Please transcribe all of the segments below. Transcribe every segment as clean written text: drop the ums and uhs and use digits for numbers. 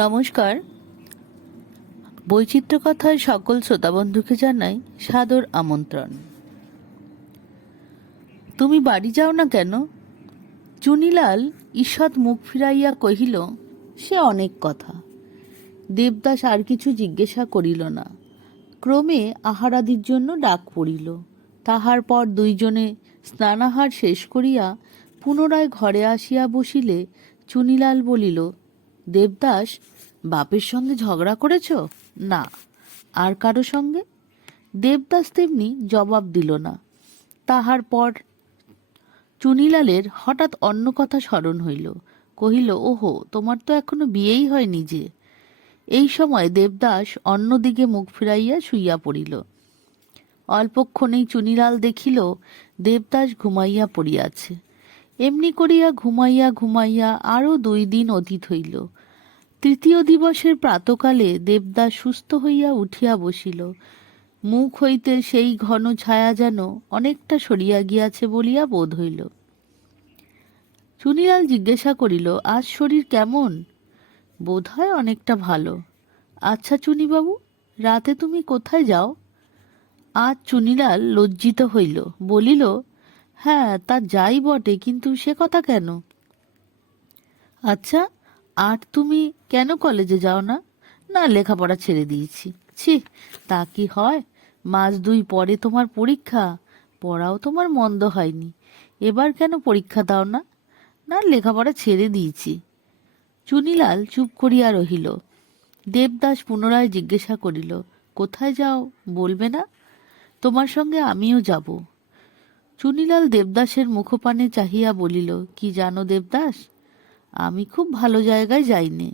নমস্কার। বৈচিত্র্য কথায় সকল শ্রোতাবন্ধুকে জানাই সাদর আমন্ত্রণ। তুমি বাড়ি যাও না কেন? চুনিলাল ঈষৎ মুখ ফিরাইয়া কহিল, সে অনেক কথা। দেবদাস আর কিছু জিজ্ঞাসা করিল না। ক্রমে আহারাদির জন্য ডাক পড়িল। তাহার পর দুইজনে স্নানাহার শেষ করিয়া পুনরায় ঘরে আসিয়া বসিলে চুনিলাল বলিল, দেবদাস, বাপের সঙ্গে ঝগড়া করেছ? না। আর কারো সঙ্গে? দেবদাস তেমনি জবাব দিল না। তাহার পর চুনিলালের হঠাৎ অন্য কথা স্মরণ হইল। কহিল, ওহো, তোমার তো এখনো বিয়েই হয়নি যে। এই সময় দেবদাস অন্যদিকে মুখ ফিরাইয়া শুইয়া পড়িল। অল্পক্ষণেই চুনিলাল দেখিল দেবদাস ঘুমাইয়া পড়িয়াছে। এমনি করিয়া ঘুমাইয়া ঘুমাইয়া আরও 2 দিন অতীত হইল। তৃতীয় দিবসের প্রাতকালে দেবদাস সুস্থ হইয়া উঠিয়া বসিল। মুখ হইতে সেই ঘন ছায়া যেন অনেকটা সরিয়া গিয়াছে বলিয়া বোধ হইল। চুনিলাল জিজ্ঞাসা করিল, আজ শরীর কেমন? বোধ হয় অনেকটা ভালো। আচ্ছা চুনিবাবু, রাতে তুমি কোথায় যাও? আজ চুনিলাল লজ্জিত হইল, বলিল, হ্যাঁ তা যাই বটে, কিন্তু সে কথা কেন? আচ্ছা, আর তুমি কেন কলেজে যাও না? না, লেখাপড়া ছেড়ে দিয়েছি। ছি, তা কি হয়? 1 মাস 2 পরে তোমার পরীক্ষা। পড়াও তোমার মন্দ হয়নি, এবার কেন পরীক্ষা দাও না? না, লেখাপড়া ছেড়ে দিয়েছি। চুনিলাল চুপ করিয়া রহিল। দেবদাস পুনরায় জিজ্ঞাসা করিল, কোথায় যাও বলবে না? তোমার সঙ্গে আমিও যাব। চুনিলাল দেবদাসের মুখপানে চাহিয়া বলিল, কি জানো দেবদাস, আমি খুব ভালো জায়গায় যাইনে।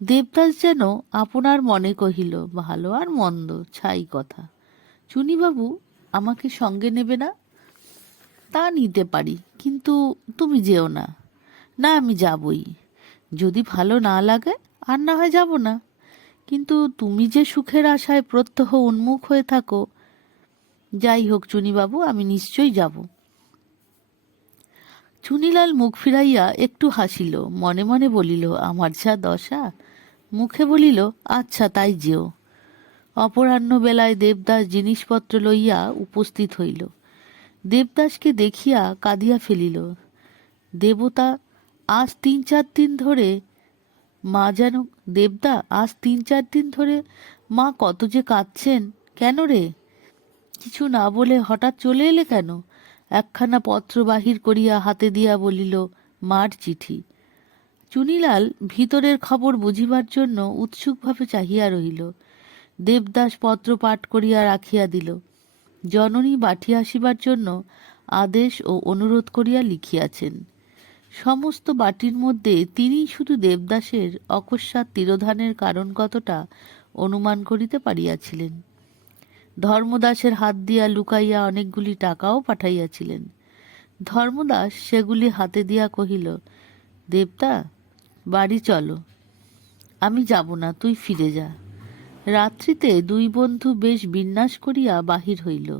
দেবদাস যেন আপনার মনে কহিল, ভালো আর মন্দ ছাই কথা। চুনিবাবু, আমাকে সঙ্গে নেবে না? তা নিতে পারি, কিন্তু তুমি যেও না। না, আমি যাবই। যদি ভালো না লাগে আর না হয় যাব না, কিন্তু তুমি যে সুখের আশায় প্রত্যহ উন্মুখ হয়ে থাকো। যাই হোক চুনিবাবু, আমি নিশ্চয়ই যাব। চুনিলাল মুখ ফিরাইয়া একটু হাসিল, মনে মনে বলিল, আমার যা দশা। মুখে বলিল, আচ্ছা তাই যেও। অপরাহ্ন বেলায় দেবদাস জিনিসপত্র লইয়া উপস্থিত হইল। দেবদাসকে দেখিয়া কাঁদিয়া ফেলিল। দেবতা, আজ 3-4 দিন ধরে মা যেন দেবদা, আজ 3-4 দিন ধরে মা কত যে কাঁদছেন। কেন রে? কিছু না বলে হঠাৎ চলে এলে কেন? একখানা পত্র বাহির করিয়া হাতে দিয়া বলিল, মার চিঠি। চুনিলাল ভিতরের খবর বুঝিবার জন্য উৎসুকভাবে চাহিয়া রহিল। দেবদাস পত্র পাঠ করিয়া রাখিয়া দিল। জননী বাটি আসিবার জন্য আদেশ ও অনুরোধ করিয়া লিখিয়াছেন। সমস্ত বাটির মধ্যে তিনি শুধু দেবদাসের অকস্মাৎ তিরোধানের কারণ কতটা অনুমান করিতে পারিয়াছিলেন। ধর্মদাসের হাত দিয়া লুকাইয়া অনেকগুলি টাকাও পাঠাইয়াছিলেন। ধর্মদাস সেগুলি হাতে দিয়া কহিল, দেবদা, বাড়ি চলো। আমি যাব না, তুই ফিরে যা। রাত্রিতে 2 বন্ধু বেশ বিন্যাস করিয়া বাহির হইল।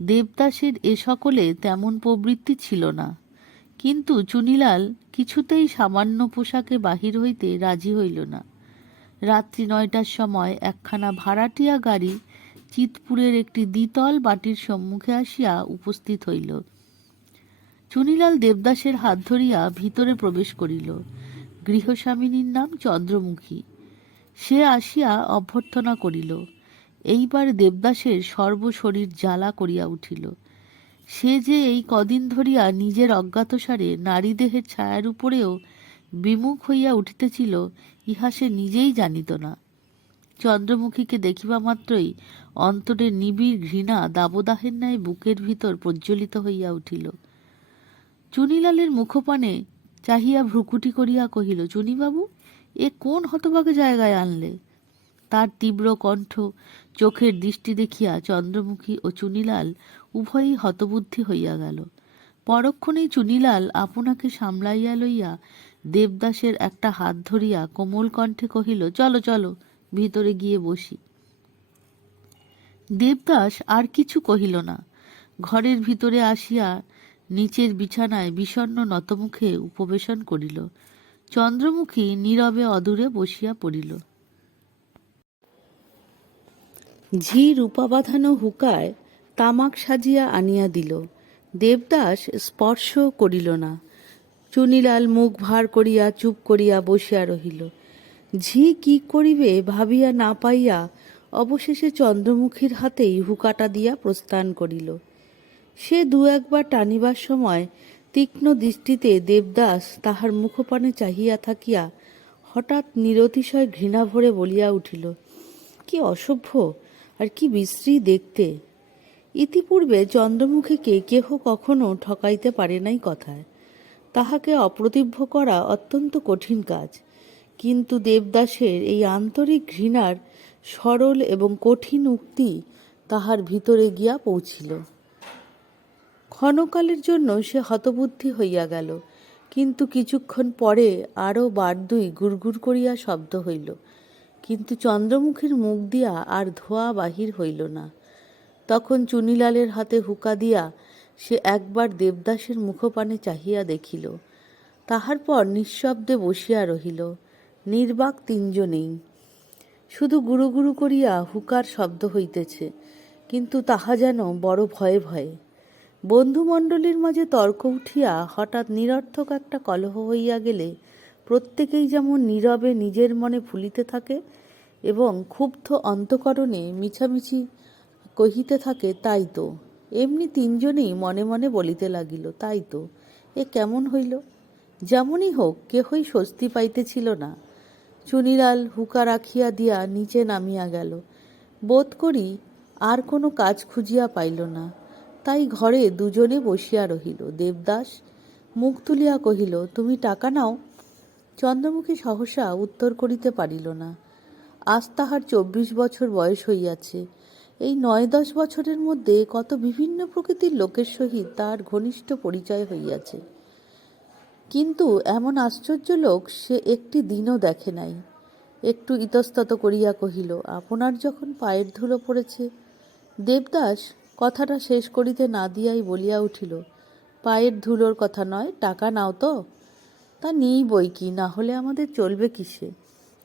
দেবদাসের এ সকলে তেমন প্রবৃত্তি ছিল না, কিন্তু চুনিলাল কিছুতেই সামান্য পোশাকে বাহির হইতে রাজি হইল না। রাত্রি 9টার সময় একখানা ভাড়াটিয়া গাড়ি চিতপুরের একটি দ্বিতল বাটির সম্মুখে আসিয়া উপস্থিত হইল। চুনিলাল দেবদাসের হাত ধরিয়া ভিতরে প্রবেশ করিল। গৃহস্বামিনীর নাম চন্দ্রমুখী। সে আসিয়া অভ্যর্থনা করিল। এইবার দেবদাসের সর্বশরীর জ্বালা করিয়া উঠিল। সে যে এই কদিন ধরিয়া নিজের অজ্ঞাতসারে নারীদেহের ছায়ার উপরেও বিমুখ হইয়া উঠিতেছিল, ইহা সে নিজেই জানিত না। চন্দ্রমুখীকে দেখিবা মাত্রই অন্তরের নিবিড় ঘৃণা দাবদাহের ন্যায় বুকের ভিতর প্রজ্বলিত হইয়া উঠিল। চুনিলালের মুখপানে চাহিয়া ভ্রুকুটি করিয়া কহিল, চুনিবাবু, এ কোন হতভাগে জায়গায় আনলে? তার তীব্র কণ্ঠ, চোখের দৃষ্টি দেখিয়া চন্দ্রমুখী ও চুনিলাল উভয়ই হতবুদ্ধি হইয়া গেল। পরক্ষণেই চুনিলাল আপনাকে সামলাইয়া লইয়া দেবদাসের একটা হাত ধরিয়া কোমল কণ্ঠে কহিল, চলো চলো, ভিতরে গিয়ে বসি। দেবদাস আর কিছু কহিল না। ঘরের ভিতরে আসিয়া নিচের বিছানায় বিষণ্ণ নতমুখে উপবেশন করিল। চন্দ্রমুখী নীরবে অদূরে বসিয়া পড়িল। ঝি রূপা বাঁধানো হুকায় তামাক সাজিয়া আনিয়া দিল। দেবদাস স্পর্শ করিল না। চুনিলাল মুখ ভার করিয়া চুপ করিয়া বসিয়া রহিল। ঝি কি করিবে ভাবিয়া না পাইয়া অবশেষে চন্দ্রমুখীর হাতেই হুকাটা দিয়া প্রস্থান করিল। সে দু একবার টানিবার সময় তীক্ষ্ণ দৃষ্টিতে দেবদাস তাহার মুখপানে চাহিয়া থাকিয়া হঠাৎ নিরতিশয় ঘৃণা ভরে বলিয়া উঠিল, কি অসভ্য আর কি বিশ্রী দেখতে! ইতিপূর্বে চন্দ্রমুখীকে কেহ কখনো ঠকাইতে পারে নাই কথায়। তাহাকে অপ্রতিভ্য করা অত্যন্ত কঠিন কাজ, কিন্তু দেবদাসের এই আন্তরিক ঘৃণার সরল এবং কঠিন উক্তি তাহার ভিতরে গিয়া পৌঁছিল। ক্ষণকালের জন্য সে হতবুদ্ধি হইয়া গেল, কিন্তু কিছুক্ষণ পরে আরও বারদুই গুড়গুড় করিয়া শব্দ হইল, কিন্তু চন্দ্রমুখীর মুখ দিয়া আর ধোঁয়া বাহির হইল না। তখন চুনিলালের হাতে হুকা দিয়া সে একবার দেবদাসের মুখপানে চাহিয়া দেখিল। তাহার পর নিঃশব্দে বসিয়া রহিল, নির্বাক তিনজনেই। শুধু গুরু গুরু করিয়া হুকার শব্দ হইতেছে, কিন্তু তাহা যেন বড় ভয়ে ভয়ে। বন্ধুমণ্ডলীর মাঝে তর্ক উঠিয়া হঠাৎ নিরর্থক একটা কলহ হইয়া গেলে প্রত্যেকেই যেমন নীরবে নিজের মনে ফুলিতে থাকে এবং ক্ষুব্ধ অন্তঃকরণে মিছামিছি কহিতে থাকে, তাই তো। এমনি তিনজনেই মনে মনে বলিতে লাগিল, তাই তো, এ কেমন হইল? যেমনই হোক, কেহই স্বস্তি পাইতেছিল না। চুনিলাল হুকা রাখিয়া দিয়া নিচে নামিয়া গেল। বোধ করি আর কোনো কাজ খুঁজিয়া পাইল না, তাই ঘরে দুজনে বসিয়া রহিল। দেবদাস মুখ তুলিয়া কহিল, তুমি টাকা নাও। চন্দ্রমুখী সহসা উত্তর করিতে পারিল না। আজ তাহার 24 বছর বয়স হইয়াছে। এই 9-10 বছরের মধ্যে কত বিভিন্ন প্রকৃতির লোকের সহিত তার ঘনিষ্ঠ পরিচয় হইয়াছে, কিন্তু এমন আশ্চর্য লোক সে একটি দিনও দেখে নাই। একটু ইতস্তত করিয়া কহিল, আপনার যখন পায়ের ধুলো পড়েছে। দেবদাস কথাটা শেষ করিতে না দিয়াই বলিয়া উঠিল, পায়ের ধুলোর কথা নয়, টাকা নাও তো। তা নিই বই কি, না হলে আমাদের চলবে কিসে?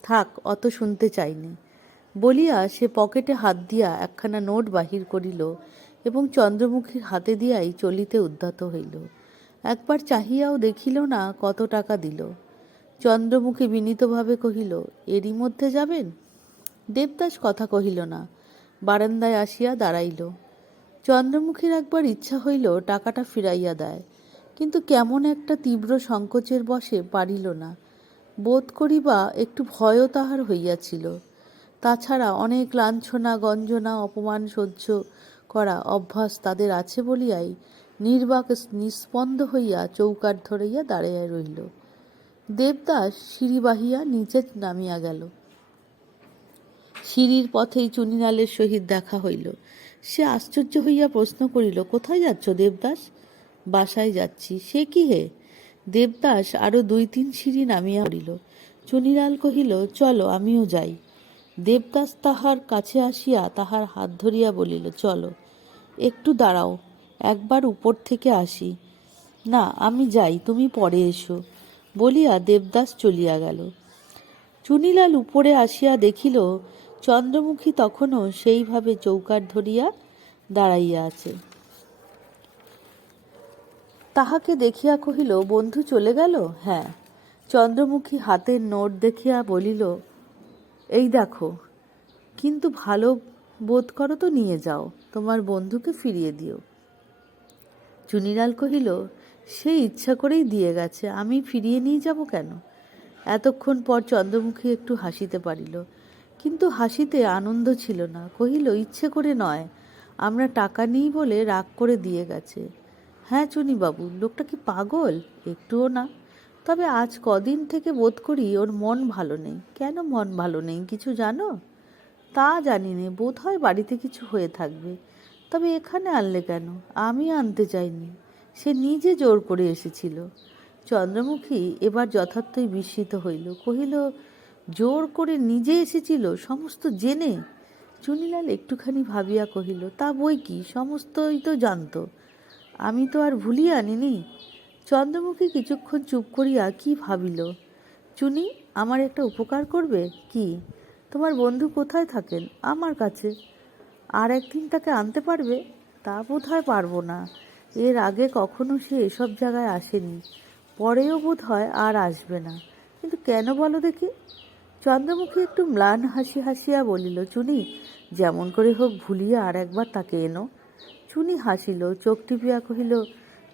থাক, অত শুনতে চাইনি। বলিয়া সে পকেটে হাত দিয়া একখানা নোট বাহির করিল এবং চন্দ্রমুখীর হাতে দিয়াই চলিতে উদ্যত হইল। একবার চাহিয়াও দেখিল না কত টাকা দিল। চন্দ্রমুখী বিনীতভাবে কহিল, এরই মধ্যে যাবেন? দেবদাস কথা কহিল না, বারান্দায় আসিয়া দাঁড়াইল। চন্দ্রমুখীর একবার ইচ্ছা হইল টাকাটা ফিরাইয়া দেয়, কিন্তু কেমন একটা তীব্র সংকোচের বশে পারিল না। বোধ করিবা একটু ভয়ও তাহার হইয়াছিল। তাছাড়া অনেক লাঞ্ছনা গঞ্জনা অপমান সহ্য করা অভ্যাস তাদের আছে বলিয়াই নির্বাক নিস্পন্দ হইয়া চৌকাঠ ধরিয়া দাঁড়াইয়া রহিল। দেবদাস সিঁড়ি বাহিয়া নিচে নামিয়া গেল। সিঁড়ির পথেই চুনিলালের সহিত দেখা হইল। সে আশ্চর্য হইয়া প্রশ্ন করিল, কোথায় যাচ্ছ দেবদাস? বাসায় যাচ্ছি। সে কি হে? দেবদাস আরো 2-3 সিঁড়ি নামিয়া পড়িল। চুনিলাল কহিল, চলো, আমিও যাই। দেবদাস তাহার কাছে আসিয়া তাহার হাত ধরিয়া বলিল, চলো। একটু দাঁড়াও, একবার উপর থেকে আসি। না, আমি যাই, তুমি পরে এসো, বলিয়া দেবদাস চলিয়া গেল। চুনিলাল উপরে আসিয়া দেখিল চন্দ্রমুখী তখনও সেইভাবে চৌকাঠ ধরিয়া দাঁড়াইয়া আছে। তাহাকে দেখিয়া কহিল, বন্ধু চলে গেল? হ্যাঁ। চন্দ্রমুখী হাতের নোট দেখিয়া বলিল, এই দেখো, কিন্তু ভালো বোধ করো তো নিয়ে যাও, তোমার বন্ধুকে ফিরিয়ে দিও। চুনিলাল কহিল, সে ইচ্ছা করেই দিয়ে গেছে, আমি ফিরিয়ে নিয়ে যাব কেন? এতক্ষণ পর চন্দ্রমুখী একটু হাসিতে পারিল, কিন্তু হাসিতে আনন্দ ছিল না। কহিল, ইচ্ছে করে নয়, আমরা টাকা নিই বলে রাগ করে দিয়ে গেছে। হ্যাঁ চুনিবাবু, লোকটা কি পাগল? একটুও না। তবে আজ কদিন থেকে বোধ করি ওর মন ভালো নেই। কেন মন ভালো নেই কিছু জানো? তা জানি নে, বোধ হয় বাড়িতে কিছু হয়ে থাকবে। তবে এখানে আনলে কেন? আমি আনতে চাইনি, সে নিজে জোর করে এসেছিল। চন্দ্রমুখী এবার যথার্থই বিস্মিত হইল। কহিল, জোর করে নিজে এসেছিল, সমস্ত জেনে? চুনিলাল একটুখানি ভাবিয়া কহিল, তা বই কি, সমস্তই তো জানত, আমি তো আর ভুলিয়ে আনিনি। চন্দ্রমুখী কিছুক্ষণ চুপ করিয়া কি ভাবিল। চুনি, আমার একটা উপকার করবে? কি? তোমার বন্ধু কোথায় থাকেন? আমার কাছে। আর একদিন তাকে আনতে পারবে? তা বোধ হয় পারবো না। এর আগে কখনো সে এসব জায়গায় আসেনি, পরেও বোধ হয় আর আসবে না। কিন্তু কেন বলো দেখি? চন্দ্রমুখী একটু ম্লান হাসি হাসিয়া বলিল, চুনি, যেমন করে হোক ভুলিয়া আর একবার তাকে এনো। চুনি হাসিল, চোখ টিপিয়া কহিল,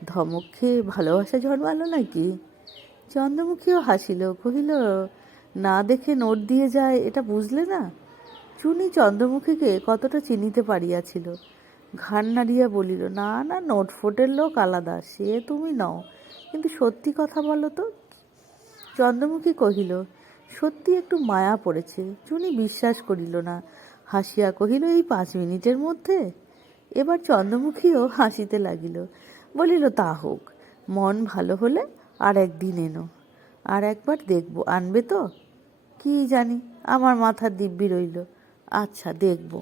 ধমক খেয়ে ভালোবাসা জন্মালো নাকি? চন্দ্রমুখীও হাসিল, কহিল, না দেখে নোট দিয়ে যায় এটা বুঝলে না? চুনি চন্দ্রমুখীকে কতটা চিনিতে পারিয়াছিল। ঘাড় নাড়িয়া বলিল, না না, নোট ফোটের লোক আলাদা, সে তুমি নও। কিন্তু সত্যি কথা বলো তো। চন্দ্রমুখী কহিল, সত্যি একটু মায়া পড়েছে। চুনি বিশ্বাস করিল না, হাসিয়া কহিল, এই 5 মিনিটের মধ্যে? এবার চন্দ্রমুখীও হাসিতে লাগিল, বলিল, তা হোক, মন ভালো হলে আর একদিন এনো, আর একবার দেখব, আনবে তো? কি জানি, আমার মাথার দিব্যি রইল। আচ্ছা, দেখব।